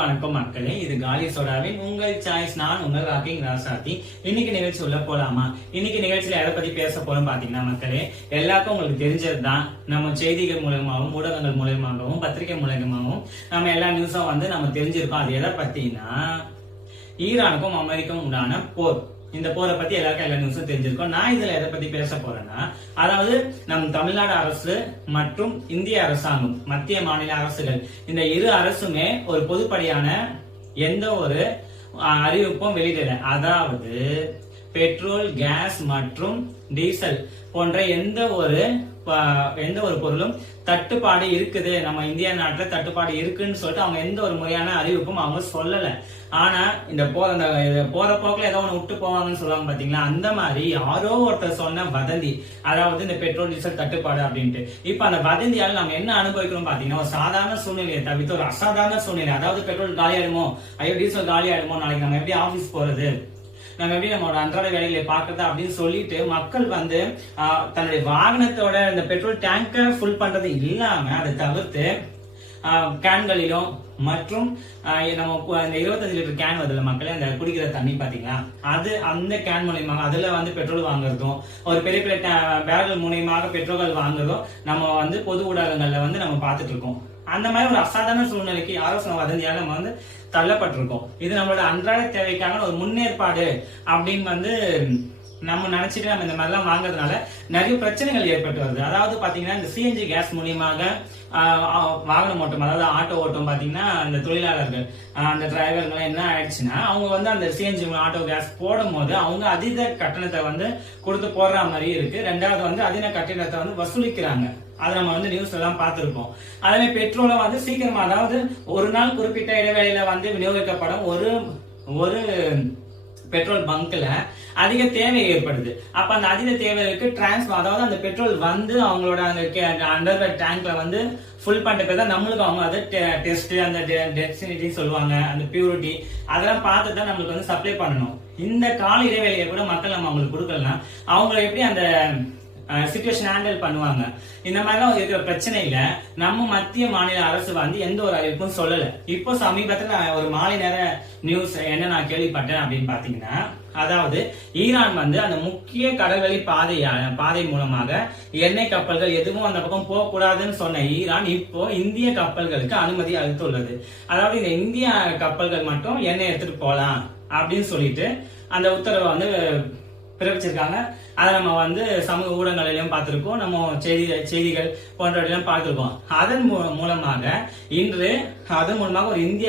வணக்கம் மக்களே, இது காலி சோடாவின் உங்கள் சாய்ஸ். நான் உங்கள் ராக்கிங் ராசாத்தி. இன்னைக்கு நிகழ்ச்சி உள்ள போலாமா? இன்னைக்கு நிகழ்ச்சியில எதை பத்தி பேச போறோம் பாத்தீங்கன்னா மக்களே, எல்லாருக்கும் உங்களுக்கு தெரிஞ்சதுதான். நம்ம செய்திகள் மூலமாகவும் ஊடகங்கள் மூலமாகவும் பத்திரிகை மூலமாகவும் நம்ம எல்லா நியூஸும் நம்ம தெரிஞ்சிருக்கோம். அது எதை பத்தினா ஈரானுக்கும் அமெரிக்காவும் உண்டான போர். இந்த போரை பத்தி எல்லாருக்கும் எல்லா நியூஸும் தெரிஞ்சிருக்கும். நான் இதுல எதை பத்தி பேச போறேன்னா, அதாவது நம் தமிழ்நாடு அரசு மற்றும் இந்திய அரசாங்கம், மத்திய மாநில அரசுகள், இந்த இரு அரசுமே ஒரு பொதுப்படியான எந்த ஒரு அறிவிப்பும் வெளியிடல. அதாவது பெட்ரோல், கேஸ் மற்றும் டீசல் போன்ற எந்த ஒரு பொருளும் தட்டுப்பாடு இருக்குது, நம்ம இந்தியா நாட்டுல தட்டுப்பாடு இருக்குன்னு சொல்லிட்டு அவங்க எந்த ஒரு முறையான அறிவிப்பும் அவங்க சொல்லல. ஆனா இந்த போற போக்குல ஏதோ ஒண்ணு விட்டு போவாங்கன்னு சொல்லுவாங்க பாத்தீங்களா, அந்த மாதிரி யாரோ ஒருத்தர் சொன்ன வதந்தி, அதாவது இந்த பெட்ரோல் டீசல் தட்டுப்பாடு அப்படின்ட்டு. இப்ப அந்த வதந்தியால நம்ம என்ன அனுபவிக்கிறோம் பாத்தீங்கன்னா, ஒரு சாதாரண சூழ்நிலையை தவிர்த்து ஒரு அசாதாரண சூழ்நிலை. அதாவது பெட்ரோல் காலி ஆயிடுமோ, ஐயோ டீசல் காலி ஆயிடுமோ, நாளைக்கு நம்ம எப்படி ஆபீஸ் போறது, நம்ம எப்படி நம்மளோட அன்றாட வேலைகளை பார்க்கறது அப்படின்னு சொல்லிட்டு மக்கள் தன்னுடைய வாகனத்தோட இந்த பெட்ரோல் டேங்கை ஃபுல் பண்றது இல்லாம அதை தவிர்த்து கேன்களிலும் மற்றும் நம்ம இந்த 25 லிட்டர் கேன் வருதுல மக்களே, அந்த குடிக்கிற தண்ணி பாத்தீங்களா, அந்த கேன் மூலியமாக அதுல பெட்ரோல் வாங்குறதும், ஒரு பெரிய பெரிய பேரல் மூலியமாக பெட்ரோல் வாங்குறதும் நம்ம பொது ஊடகங்கள்ல நம்ம பார்த்துட்டு இருக்கோம். அந்த மாதிரி ஒரு அசாதாரண சூழ்நிலைக்கு ஆலோசனை வதந்தியால நம்ம தள்ளப்பட்டிருக்கோம். இது நம்மளோட அன்றாட தேவைக்கான ஒரு முன்னேற்பாடு அப்படின்னு நம்ம நினைச்சிட்டு நம்ம இந்த மாதிரிலாம் வாங்குறதுனால நிறைய பிரச்சனைகள் ஏற்பட்டு வருது. அதாவது பாத்தீங்கன்னா இந்த சிஎன்ஜி கேஸ் மூலியமாக வாகனம் ஓட்டும், அதாவது ஆட்டோ ஓட்டும் பாத்தீங்கன்னா அந்த தொழிலாளர்கள், அந்த டிரைவர்கள் என்ன ஆயிடுச்சுன்னா, அவங்க அந்த சிஎன்ஜி ஆட்டோ கேஸ் போடும் போது அவங்க அதீத கட்டணத்தை கொடுத்து போடுற மாதிரி இருக்கு. ரெண்டாவது அதிக கட்டணத்தை வசூலிக்கிறாங்க. அதை நம்ம நியூஸ் எல்லாம் பார்த்திருக்கோம். அதே பெட்ரோலும் சீக்கிரமா, அதாவது ஒரு நாள் குறிப்பிட்ட இடைவேளையில விநியோகிக்கப்படும் ஒரு பெட்ரோல் பங்க்ல அதிக தேவை ஏற்படுது. அப்ப அந்த அதிக தேவைக்கு அதாவது அந்த பெட்ரோல் அவங்களோட அந்த அண்டர் டேங்க்ல ஃபுல் பண்ணிட்ட பேர் தான் நம்மளுக்கு அவங்க அதை டெஸ்ட், அந்த டெஸ்டினிட்டி சொல்லுவாங்க, அந்த பியூரிட்டி அதெல்லாம் பார்த்து தான் நம்மளுக்கு சப்ளை பண்ணணும். இந்த கால இடைவேளையை கூட மக்கள் நம்ம அவங்களுக்கு கொடுக்கலாம். அவங்க எப்படி அந்த சிச்சுவேஷன் ஹேண்டில் பண்ணுவாங்க? இந்த மாதிரிலாம் இருக்கிற பிரச்சனையில நம்ம மத்திய மாநில அரசு எந்த ஒரு அறிவிப்பும் சொல்லல. இப்போ சமீபத்துல ஒரு மாலை நேர நியூஸ் என்ன நான் கேள்விப்பட்டேன் அப்படின்னு பாத்தீங்கன்னா, அதாவது ஈரான் அந்த முக்கிய கடல்வழி பாதை மூலமாக எண்ணெய் கப்பல்கள் எதுவும் அந்த பக்கம் போக கூடாதுன்னு சொன்ன ஈரான் இப்போ இந்திய கப்பல்களுக்கு அனுமதி அளித்துள்ளது. அதாவது இந்த இந்திய கப்பல்கள் மட்டும் எண்ணெய் எடுத்துட்டு போலாம் அப்படின்னு சொல்லிட்டு அந்த உத்தரவை பிறப்பிச்சிருக்காங்க. அதை நம்ம சமூக ஊடகங்களிலும் பார்த்திருக்கோம், நம்ம செய்திகள் போன்றவற்றிலும் பார்த்திருக்கோம். அதன் மூலமாக ஒரு இந்திய